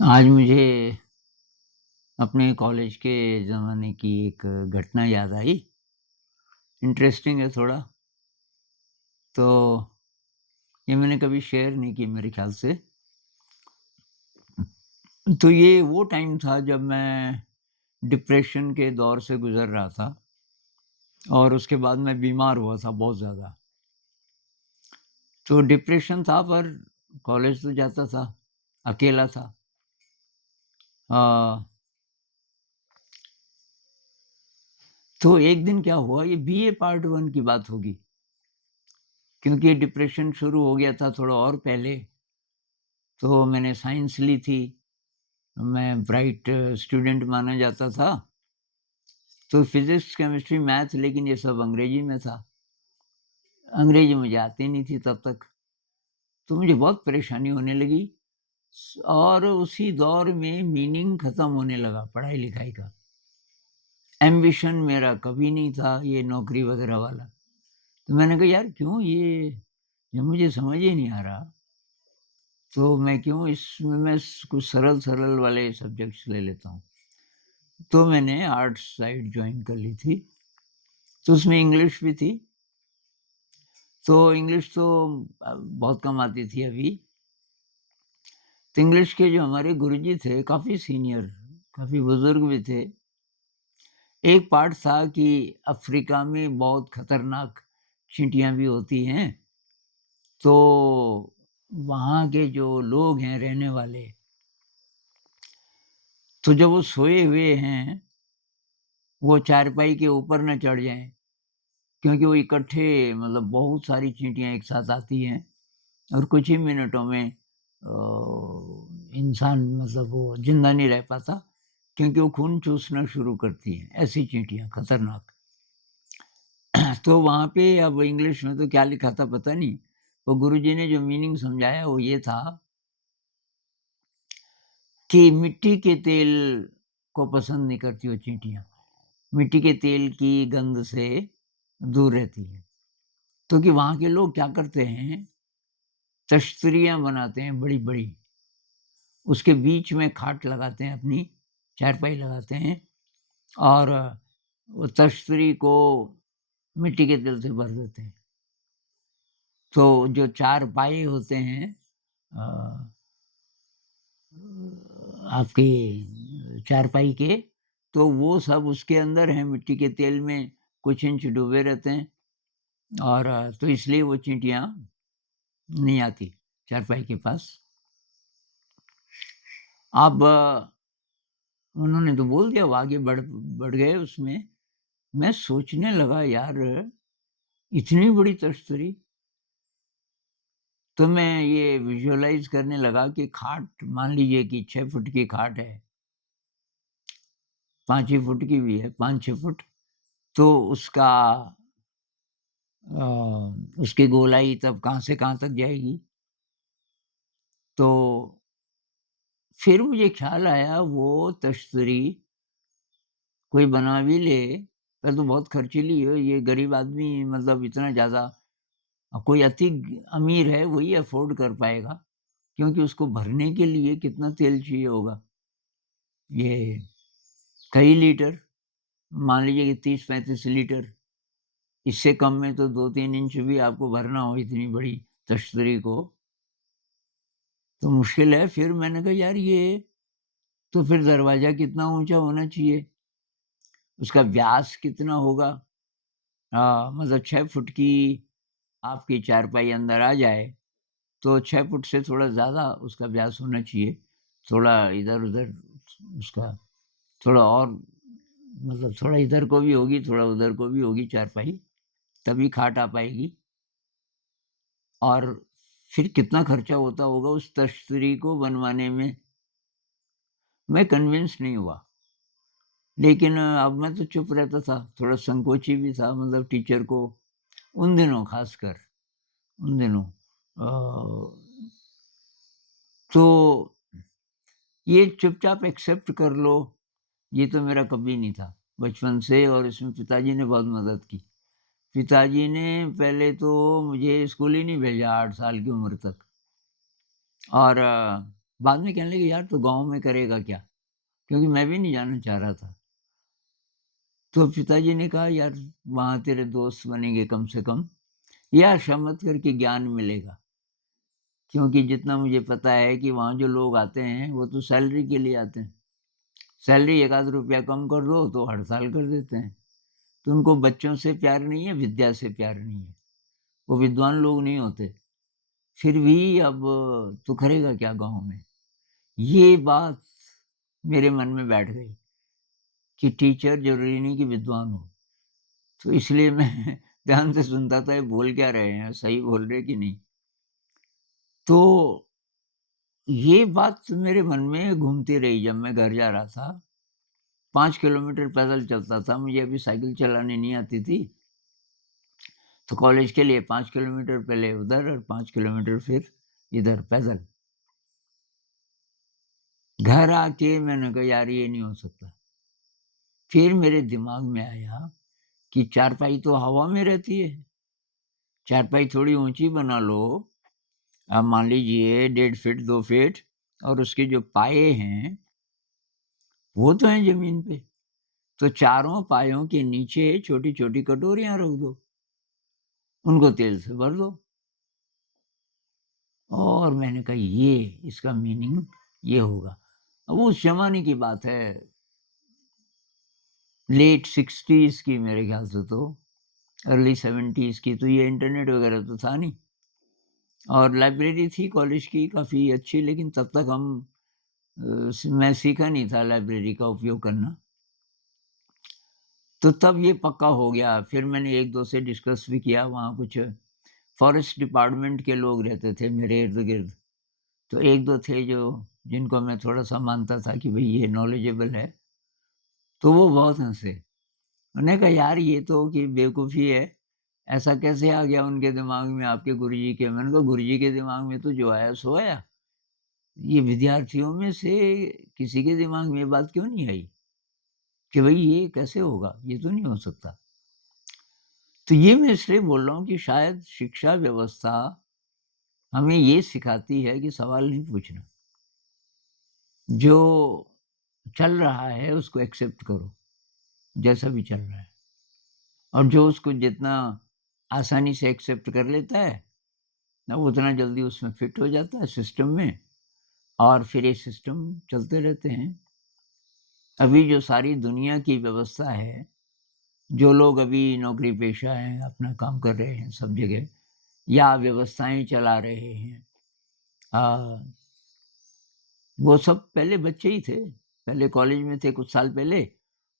आज मुझे अपने कॉलेज के ज़माने की एक घटना याद आई। इंटरेस्टिंग है थोड़ा। तो ये मैंने कभी शेयर नहीं की मेरे ख़्याल से। तो ये वो टाइम था जब मैं डिप्रेशन के दौर से गुज़र रहा था और उसके बाद मैं बीमार हुआ था बहुत ज़्यादा। तो डिप्रेशन था पर कॉलेज तो जाता था, अकेला था। अ, तो एक दिन क्या हुआ ये बीए पार्ट 1 की बात होगी, क्योंकि डिप्रेशन शुरू हो गया था थोड़ा और पहले। तो मैंने साइंस ली थी। मैं ब्राइट स्टूडेंट माना जाता था, तो फिज़िक्स, केमिस्ट्री, मैथ, लेकिन ये सब अंग्रेजी में था। अंग्रेजी मुझे आती नहीं थी तब तक, तो मुझे बहुत परेशानी होने लगी और उसी दौर में मीनिंग खत्म होने लगा पढ़ाई-लिखाई का। एम्बिशन मेरा कभी नहीं था ये नौकरी वगैरह वाला। तो मैंने कहा यार क्यों ये मुझे समझ ही नहीं आ रहा, तो मैं क्यों इसमें मैं कुछ सरल-सरल वाले सब्जेक्ट्स ले लेता हूँ। तो मैंने आर्ट्स साइड जॉइन कर ली थी, तो उसमें इंग्लिश भी थी। तो इंग्लिश तो बहुत कम आती थी अभी। तो इंग्लिश के जो हमारे गुरुजी थे काफ़ी सीनियर, काफ़ी बुज़ुर्ग भी थे। एक पार्ट था कि अफ्रीका में बहुत खतरनाक चींटियाँ भी होती हैं, तो वहाँ के जो लोग हैं रहने वाले, तो जब वो सोए हुए हैं, वो चारपाई के ऊपर ना चढ़ जाएँ, क्योंकि वो इकट्ठे मतलब बहुत सारी चींटियाँ एक साथ आती हैं और कुछ ही मिनटों में इंसान मतलब वो ज़िंदा नहीं रह पाता, क्योंकि वो खून चूसना शुरू करती हैं, ऐसी चींटियाँ खतरनाक। तो वहाँ पे अब इंग्लिश में तो क्या लिखा था पता नहीं, वो गुरुजी ने जो मीनिंग समझाया वो ये था कि मिट्टी के तेल को पसंद नहीं करती वो चींटियाँ, मिट्टी के तेल की गंध से दूर रहती हैं। तो कि वहाँ के लोग क्या करते हैं, तश्तरियाँ बनाते हैं बड़ी-बड़ी, उसके बीच में खाट लगाते हैं अपनी, चारपाई लगाते हैं और वो तश्तरी को मिट्टी के तेल से भर देते हैं। तो जो 4 पाए होते हैं अ, आपके चारपाई के, तो वो सब उसके अंदर हैं मिट्टी के तेल में, कुछ इंच डूबे रहते हैं और तो इसलिए वो चींटियाँ नहीं आती चारपाई के पास। अब उन्होंने तो बोल दिया, वो आगे बढ़ बढ़ गए उसमें। मैं सोचने लगा यार इतनी बड़ी तश्तरी, तो मैं ये विजुअलाइज़ करने लगा कि खाट मान लीजिए कि 6 फुट की खाट है, 5 ही फुट की भी है, 5-6 फुट, तो उसका उसकी गोलाई तब कहाँ से कहाँ तक जाएगी। तो फिर मुझे ख़्याल आया वो तश्तरी कोई बना भी ले, पहले तो बहुत खर्चीली है, ये गरीब आदमी मतलब इतना ज़्यादा कोई अति अमीर है वही अफ़ोर्ड कर पाएगा, क्योंकि उसको भरने के लिए कितना तेल चाहिए होगा। ये कई लीटर, मान लीजिए कि 30-35 लीटर, इससे कम में तो 2-3 इंच भी आपको भरना हो इतनी बड़ी तश्तरी को, तो मुश्किल है। फिर मैंने कहा यार ये तो फिर दरवाज़ा कितना ऊँचा होना चाहिए, उसका व्यास कितना होगा? मतलब 6 फुट की आपकी चारपाई अंदर आ जाए, तो 6 फुट से थोड़ा ज़्यादा उसका व्यास होना चाहिए। थोड़ा इधर-उधर उसका थोड़ा और मतलब थोड़ा इधर को भी होगी, थोड़ा उधर को भी होगी चारपाई, तभी खाट आ पाएगी। और फिर कितना खर्चा होता होगा उस तश्तरी को बनवाने में, मैं कन्विंस नहीं हुआ। लेकिन अब मैं तो चुप रहता था, थोड़ा संकोची भी था मतलब टीचर को उन दिनों ख़ासकर, उन दिनों अ, तो ये चुपचाप एक्सेप्ट कर लो, ये तो मेरा कभी नहीं था बचपन से, और इसमें पिताजी ने बहुत मदद की। पिताजी ने पहले तो मुझे स्कूल ही नहीं भेजा 8 साल की उम्र तक, और बाद में कहने लगे, "यार, तो गाँव में करेगा क्या?" क्योंकि मैं भी नहीं जाना चाह रहा था। तो पिताजी ने कहा, "यार, वहाँ तेरे दोस्त बनेंगे कम से कम, या ऐसा मत कर कि ज्ञान मिलेगा। क्योंकि जितना मुझे पता है कि वहाँ जो लोग आते हैं, वो तो सैलरी के लिए आते हैं। सैलरी 1 आध रुपया कम कर दो, तो हड़ताल कर देते हैं। तो उनको बच्चों से प्यार नहीं है, विद्या से प्यार नहीं है। वो विद्वान लोग नहीं होते। फिर भी अब तू करेगा क्या गाँव में?" ये बात मेरे मन में बैठ गई कि टीचर ज़रूरी नहीं कि विद्वान हो। तो इसलिए मैं ध्यान से सुनता था, ये बोल क्या रहे हैं, सही बोल रहे हैं कि नहीं। तो ये बात मेरे मन में घूमती रही जब मैं घर जा रहा था। 5 किलोमीटर पैदल चलता था, मुझे अभी साइकिल चलानी नहीं आती थी। तो कॉलेज के लिए 5 किलोमीटर पहले उधर और 5 किलोमीटर फिर इधर पैदल। घर आके मैंने कहा, यार, ये नहीं हो सकता। फिर मेरे दिमाग में आया कि चारपाई तो हवा में रहती है, चारपाई थोड़ी ऊँची बना लो। अब मान लीजिए 1.5 फीट 2 फीट, और उसके जो पाए हैं, वो तो हैं ज़मीन पे। तो चारों पायों के नीचे छोटी-छोटी कटोरियाँ रख दो, उनको तेल से भर दो। और मैंने कहा, ये इसका मीनिंग ये होगा। अब उस ज़माने की बात है, लेट 60s की मेरे ख़्याल से, तो अर्ली 70s की, तो ये इंटरनेट वग़ैरह तो था नहीं। और लाइब्रेरी थी कॉलेज की काफ़ी अच्छी, लेकिन तब तक मैं सीखा नहीं था लाइब्रेरी का उपयोग करना। तो तब ये पक्का हो गया। फिर मैंने 1-2 से डिस्कस भी किया, वहाँ कुछ फ़ॉरेस्ट डिपार्टमेंट के लोग रहते थे मेरे इर्द-गिर्द। तो 1-2 थे जो जिनको मैं थोड़ा-सा मानता था कि भई ये नॉलेजेबल है, तो वो बहुत हँसे। उन्होंने कहा, "यार, ये तो कि बेवकूफ़ी है, ऐसा कैसे आ गया उनके दिमाग में, आपके गुरुजी के?" मैंने कहा, "गुरुजी के दिमाग में तो जो आया सो आया। ये विद्यार्थियों में से किसी के दिमाग में ये बात क्यों नहीं आई कि भई ये कैसे होगा? ये तो नहीं हो सकता।" तो ये मैं इसलिए बोल रहा हूँ कि शायद शिक्षा व्यवस्था हमें ये सिखाती है कि सवाल नहीं पूछना। जो चल रहा है उसको एक्सेप्ट करो, जैसा भी चल रहा है। और जो उसको जितना आसानी से एक्सेप्ट कर लेता है, ना वो उतना जल्दी उसमें फिट हो जाता है सिस्टम में, और फिर ये सिस्टम चलते रहते हैं। अभी जो सारी दुनिया की व्यवस्था है, जो लोग अभी नौकरी-पेशा हैं, अपना काम कर रहे हैं सब जगह, या व्यवस्थाएँ चला रहे हैं, अ, वो सब पहले बच्चे ही थे। पहले कॉलेज में थे कुछ साल पहले,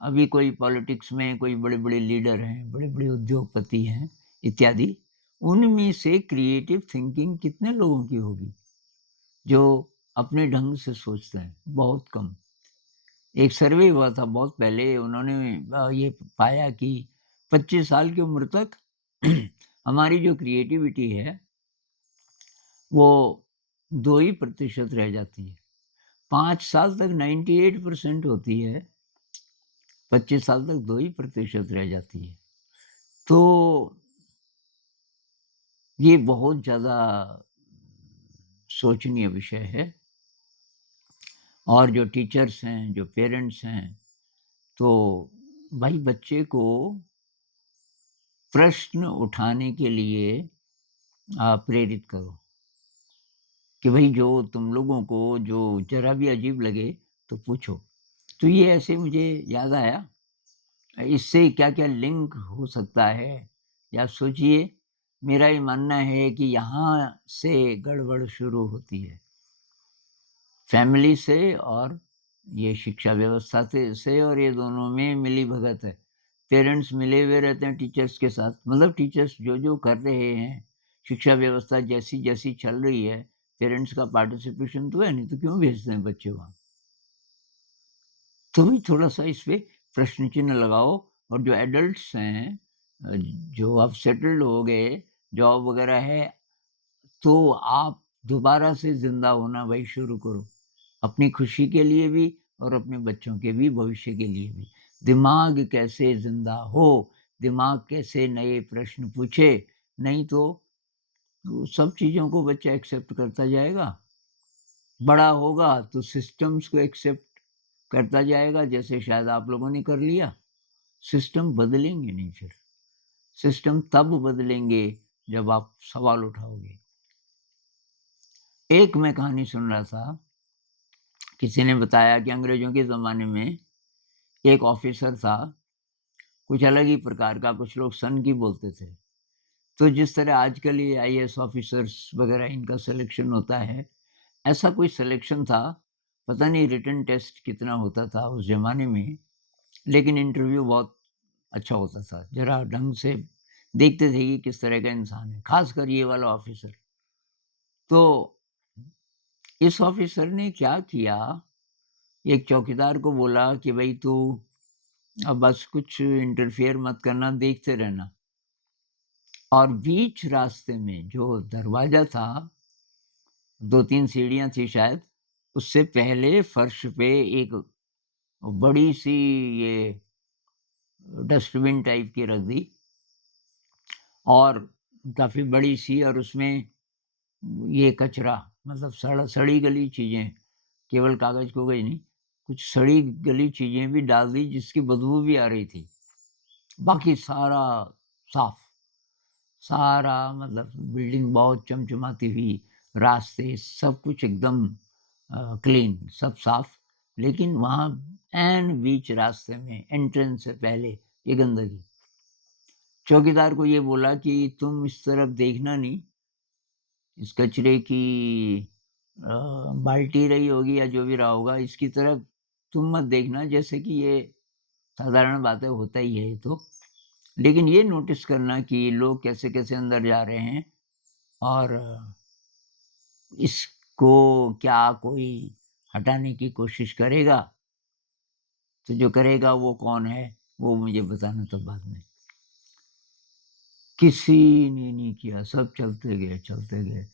अभी कोई पॉलिटिक्स में कोई बड़े-बड़े लीडर हैं, बड़े-बड़े उद्योगपति हैं इत्यादि। उनमें से क्रिएटिव थिंकिंग कितने लोगों की होगी, जो अपने ढंग से सोचते हैं? बहुत कम। एक सर्वे हुआ था बहुत पहले, उन्होंने ये पाया कि 25 साल की उम्र तक हमारी जो क्रिएटिविटी है, वो 2 ही प्रतिशत रह जाती है। 5 साल तक 98% होती है, 25 साल तक 2 ही प्रतिशत रह जाती है। तो ये बहुत ज़्यादा सोचनीय विषय है। और जो टीचर्स हैं, जो पेरेंट्स हैं, तो भाई बच्चे को प्रश्न उठाने के लिए प्रेरित करो कि भई जो तुम लोगों को जो ज़रा भी अजीब लगे तो पूछो। तो ये ऐसे मुझे याद आया, इससे क्या-क्या लिंक हो सकता है? या सोचिए, मेरा ये मानना है कि यहाँ से गड़बड़ शुरू होती है। फैमिली से, और ये शिक्षा व्यवस्था से और ये दोनों में मिली-भगत है। पेरेंट्स मिले हुए रहते हैं टीचर्स के साथ, मतलब टीचर्स जो-जो कर रहे हैं, शिक्षा व्यवस्था जैसी-जैसी चल रही है, पेरेंट्स का पार्टिसिपेशन तो है नहीं, तो क्यों भेजते हैं बच्चे वहाँ? तो भी थोड़ा-सा इस पे प्रश्न चिन्ह लगाओ। और जो एडल्ट्स हैं, जो अब सेटल्ड हो गए, जॉब वगैरह है, तो आप दोबारा से ज़िंदा होना भाई शुरू करो। अपनी खुशी के लिए भी और अपने बच्चों के भी भविष्य के लिए भी। दिमाग कैसे ज़िंदा हो, दिमाग कैसे नए प्रश्न पूछे, नहीं तो वो सब चीज़ों को बच्चा एक्सेप्ट करता जाएगा, बड़ा होगा तो सिस्टम्स को एक्सेप्ट करता जाएगा, जैसे शायद आप लोगों ने कर लिया। सिस्टम बदलेंगे नहीं फिर। सिस्टम तब बदलेंगे जब आप सवाल उठाओगे। एक मैं कहानी सुन रहा था, किसी ने बताया कि अंग्रेज़ों के ज़माने में एक ऑफ़िसर था, कुछ अलग ही प्रकार का, कुछ लोग सन की बोलते थे। तो जिस तरह आजकल ये आईएएस ऑफ़िसर्स वग़ैरह इनका सिलेक्शन होता है, ऐसा कोई सिलेक्शन था। पता नहीं रिटन टेस्ट कितना होता था उस ज़माने में, लेकिन इंटरव्यू बहुत अच्छा होता था। ज़रा ढंग से देखते थे कि किस तरह का इंसान है, ख़ासकर ये वाला ऑफ़िसर। तो इस ऑफ़िसर ने क्या किया, एक चौकीदार को बोला कि भई तू अब बस कुछ इंटरफियर मत करना, देखते रहना। और बीच रास्ते में जो दरवाज़ा था, 2-3 सीढ़ियाँ थी शायद, उससे पहले फर्श पे एक बड़ी-सी ये डस्टबिन टाइप की रख दी, और काफ़ी बड़ी-सी, और उसमें ये कचरा, मतलब सड़ी-गली चीज़ें, केवल कागज़-कुगज़ नहीं, कुछ सड़ी-गली चीज़ें भी डाल दी जिसकी बदबू भी आ रही थी। बाकी सारा साफ़। सारा मतलब बिल्डिंग बहुत चमचमाती हुई, रास्ते सब कुछ एकदम क्लीन, सब साफ। लेकिन वहाँ ऐन बीच रास्ते में एंट्रेंस से पहले ये गंदगी। चौकीदार को ये बोला कि तुम इस तरफ देखना नहीं, इस कचरे की बाल्टी रही होगी या जो भी रहा होगा, इसकी तरफ तुम मत देखना, जैसे कि ये साधारण बात है, होता ही है ये तो। लेकिन ये नोटिस करना कि लोग कैसे-कैसे अंदर जा रहे हैं, और इसको क्या कोई हटाने की कोशिश करेगा, तो जो करेगा वो कौन है, वो मुझे बताना तब बाद में। किसी ने नहीं किया, सब चलते गए, चलते गए।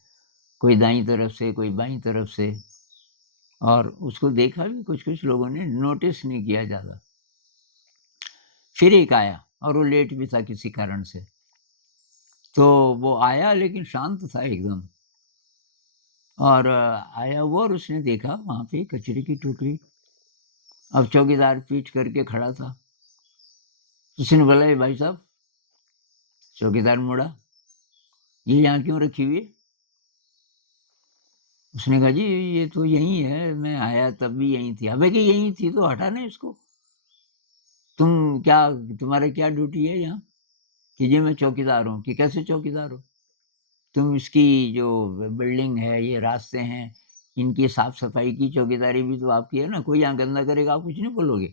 कोई दाईं तरफ से, कोई बाईं तरफ से, और उसको देखा भी कुछ-कुछ लोगों ने, नोटिस नहीं किया ज़्यादा। फिर एक आया, और वो लेट भी था किसी कारण से। तो वो आया लेकिन शांत था एकदम, और आया वो, और उसने देखा वहाँ पे कचरे की टोकरी। अब चौकीदार पीठ करके खड़ा था। उसने बोला, "ये भाई साहब।" चौकीदार मुड़ा, "ये यहाँ क्यों रखी हुई है?" उसने कहा, "जी, ये तो यहीं है, मैं आया तब भी यहीं थी।" अबे कि यहीं थी तो हटा ना इसको। तुम क्या, तुम्हारा क्या ड्यूटी है यहाँ? कि जी मैं चौकीदार हूँ। कि कैसे चौकीदार हो? तुम इसकी जो बिल्डिंग है, ये रास्ते हैं, इनकी साफ-सफाई की चौकीदारी भी तो आपकी है ना। कोई यहाँ गंदा करेगा, आप कुछ नहीं बोलोगे?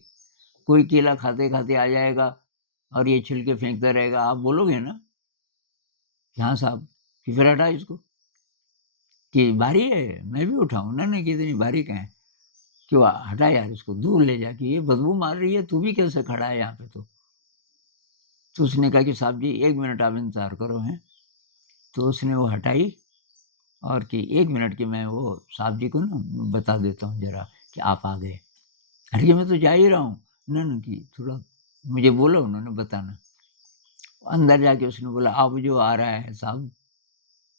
कोई केला खाते-खाते आ जाएगा और ये छिलके फेंकता रहेगा, आप बोलोगे ना? कि हाँ साहब, कि फिर हटा इसको। कि भारी है, मैं भी उठाऊँ? ना, ना, कि इतनी भारी कहाँ है? क्यों, हटा यार इसको, दूर ले जाके, ये बदबू मार रही है, तू भी कैसे खड़ा है यहाँ पे तो? तो उसने कहा कि साहब जी 1 मिनट आप इंतज़ार करो हैं। तो उसने वो हटाई, और कि 1 मिनट की मैं वो साहब जी को ना बता देता हूँ ज़रा कि आप आ गए। अरे कि मैं तो जा ही रहा हूँ। ना, ना, कि थोड़ा मुझे बोला उन्होंने बताना। अंदर जाके उसने बोला, अब जो आ रहा है साहब,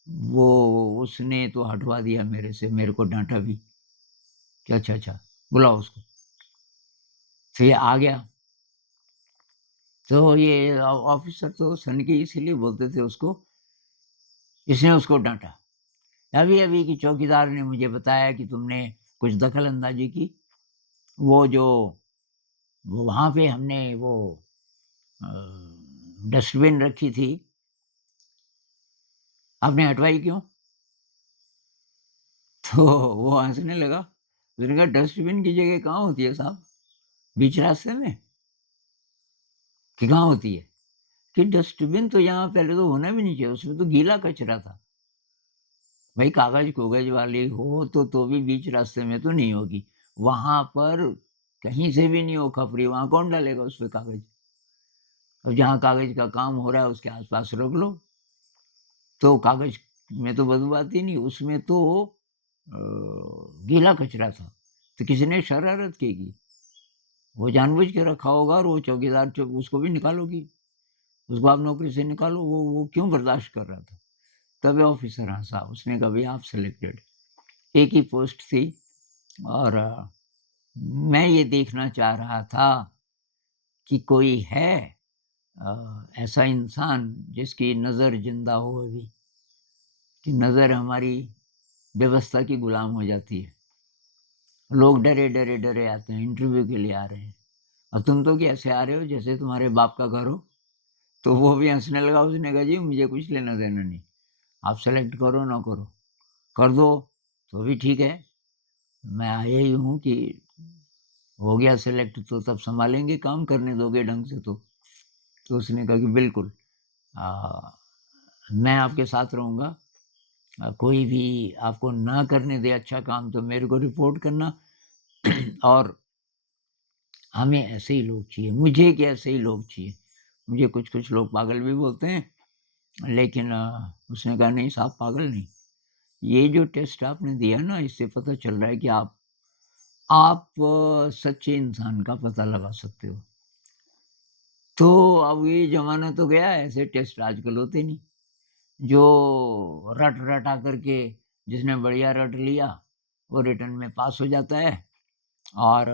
वो उसने तो हटवा दिया मेरे से, मेरे को डाँटा भी कि अच्छा, अच्छा, बुलाओ उसको। फिर ये आ गया। तो ये ऑफ़िसर तो सन के इसीलिए बोलते थे उसको, इसने उसको डाँटा। अभी-अभी की चौकीदार ने मुझे बताया कि तुमने कुछ दखल-अंदाज़ी की। वो जो वो वहाँ पे हमने वो अ, डस्टबिन रखी थी, आपने हटवाई क्यों? तो वो हँसने लगा। उसने कहा, डस्टबिन की जगह कहाँ होती है साहब? बीच रास्ते में? कि कहाँ होती है? कि डस्टबिन तो यहाँ पहले तो होना भी नहीं चाहिए, उसमें तो गीला कचरा था। भाई कागज़-कुगज़ वाली हो तो भी बीच रास्ते में तो नहीं होगी। वहाँ पर कहीं से भी नहीं हो खपरी, वहाँ कौन डालेगा उसपे कागज़? अब जहाँ कागज़ का काम हो रहा है उसके आस-पास रोक लो। तो कागज़ में तो बदबू आती नहीं, उसमें तो अ, गीला कचरा था। तो किसी ने शरारत की। वो जानबूझ के रखा होगा, और वो चौकीदार चुप, उसको भी निकालोगी, उसको आप नौकरी से निकालो, वो क्यों बर्दाश्त कर रहा था? तब ये ऑफ़िसर हँसा, उसने कहा, भई आप सिलेक्टेड। एक ही पोस्ट थी और मैं ये देखना चाह रहा था कि कोई है ऐसा इंसान जिसकी नज़र ज़िंदा हो अभी, कि नज़र हमारी व्यवस्था की गुलाम हो जाती है। लोग डरे आते हैं, इंटरव्यू के लिए आ रहे हैं और तुम तो कैसे आ रहे हो जैसे तुम्हारे बाप का घर हो। तो वो भी हँसने लगा, उसने कहा जी मुझे कुछ लेना-देना नहीं, आप सेलेक्ट करो ना करो, कर दो तो भी ठीक है, मैं आया ही हूँ कि हो गया सेलेक्ट तो तब सँभालेंगे, काम करने दोगे ढंग से तो। तो उसने कहा कि बिल्कुल अ, मैं आपके साथ रहूँगा, कोई भी आपको ना करने दे अच्छा काम तो मेरे को रिपोर्ट करना और हमें ऐसे ही लोग चाहिए, मुझे क्या ऐसे ही लोग चाहिए। मुझे कुछ-कुछ लोग पागल भी बोलते हैं, लेकिन उसने कहा नहीं साहब पागल नहीं, ये जो टेस्ट आपने दिया ना इससे पता चल रहा है कि आप सच्चे इंसान का पता लगा सकते हो। तो अब ये ज़माना तो गया है, ऐसे टेस्ट आजकल होते नहीं। जो रटा कर के जिसने बढ़िया रट लिया, वो रिटन में पास हो जाता है और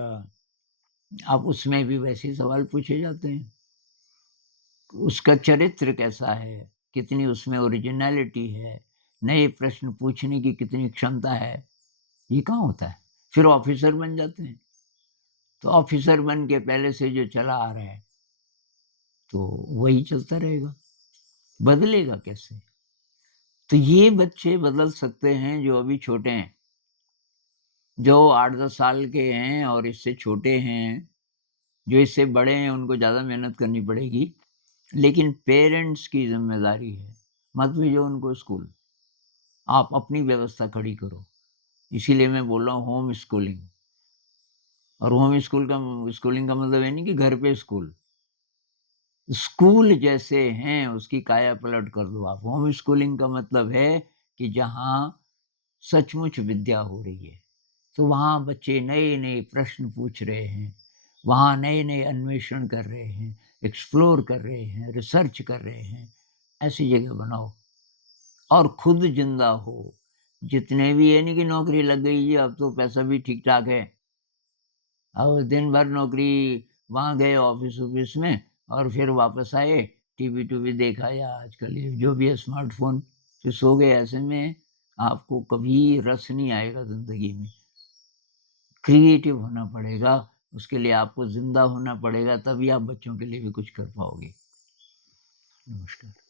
अब उसमें भी वैसे ही सवाल पूछे जाते हैं। उसका चरित्र कैसा है, कितनी उसमें ओरिजिनैलिटी है, नए प्रश्न पूछने की कितनी क्षमता है, ये कहाँ होता है। फिर ऑफ़िसर बन जाते हैं, तो ऑफ़िसर बन के पहले से जो चला आ रहा है, तो वही चलता रहेगा, बदलेगा कैसे? तो ये बच्चे बदल सकते हैं जो अभी छोटे हैं, जो 8-10 साल के हैं और इससे छोटे हैं, जो इससे बड़े हैं उनको ज़्यादा मेहनत करनी पड़ेगी, लेकिन पेरेंट्स की ज़िम्मेदारी है, मत भेजो उनको स्कूल, आप अपनी व्यवस्था खड़ी करो। इसीलिए मैं बोल रहा हूँ होम स्कूलिंग और स्कूलिंग का मतलब ये नहीं कि घर पे स्कूल। स्कूल जैसे हैं उसकी काया पलट कर दो आप। होम स्कूलिंग का मतलब है कि जहाँ सचमुच विद्या हो रही है। तो वहाँ बच्चे नए-नए प्रश्न पूछ रहे हैं, वहाँ नए-नए अन्वेषण कर रहे हैं, एक्सप्लोर कर रहे हैं, रिसर्च कर रहे हैं। ऐसी जगह बनाओ और खुद ज़िंदा हो। जितने भी ये नहीं कि नौकरी लग गई जी अब तो पैसा भी ठीक-ठाक है। और दिन भर नौकरी वहाँ गए ऑफ़िस-ऑफ़िस में और फिर वापस आए, टीवी-टूवी देखा या आजकल ये जो भी है स्मार्टफ़ोन, फिर सो गए। ऐसे में आपको कभी रस नहीं आएगा ज़िंदगी में। क्रिएटिव होना पड़ेगा, उसके लिए आपको ज़िंदा होना पड़ेगा, तभी आप बच्चों के लिए भी कुछ कर पाओगे। नमस्कार।